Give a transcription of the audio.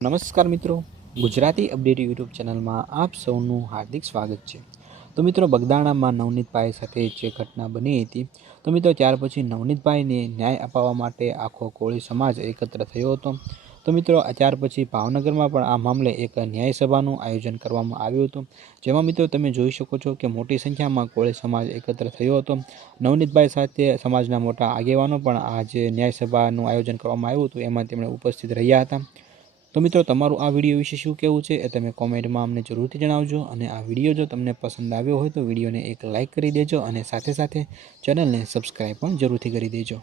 નમસ્કાર મિત્રો, Gujarati update YouTube ચેનલમાં આપ સૌનું હાર્દિક સ્વાગત છે। તો મિત્રો, બગદાણામાં નવનીતભાઈ સાથે જે ઘટના બની હતી, તો મિત્રો ત્યાર પછી નવનીતભાઈને ન્યાય અપાવવા માટે આખો કોળી સમાજ એકત્ર થયો હતો। તો મિત્રો ત્યાર પછી ભાવનગરમાં પણ આ મામલે એક ન્યાય સભાનું આયોજન કરવામાં આવ્યું હતું, જેમાં મિત્રો તમે જોઈ શકો છો કે મોટી સંખ્યામાં કોળી સમાજ એકત્ર થયો હતો। નવનીતભાઈ સાથે સમાજના મોટા આગેવાનો પણ આ જે ન્યાય સભાનું આયોજન કરવામાં આવ્યું હતું એમાં તેમણે ઉપસ્થિત રહ્યા હતા। તો મિત્રો, તમારું આ વિડીયો વિશે શું કહેવું છે એ તમે કોમેન્ટમાં અમને જરૂરથી જણાવજો। અને આ વિડીયો જો તમને પસંદ આવ્યો હોય તો વિડીયોને એક લાઇક કરી દેજો અને સાથે સાથે ચેનલને સબસ્ક્રાઈબ પણ જરૂરથી કરી દેજો।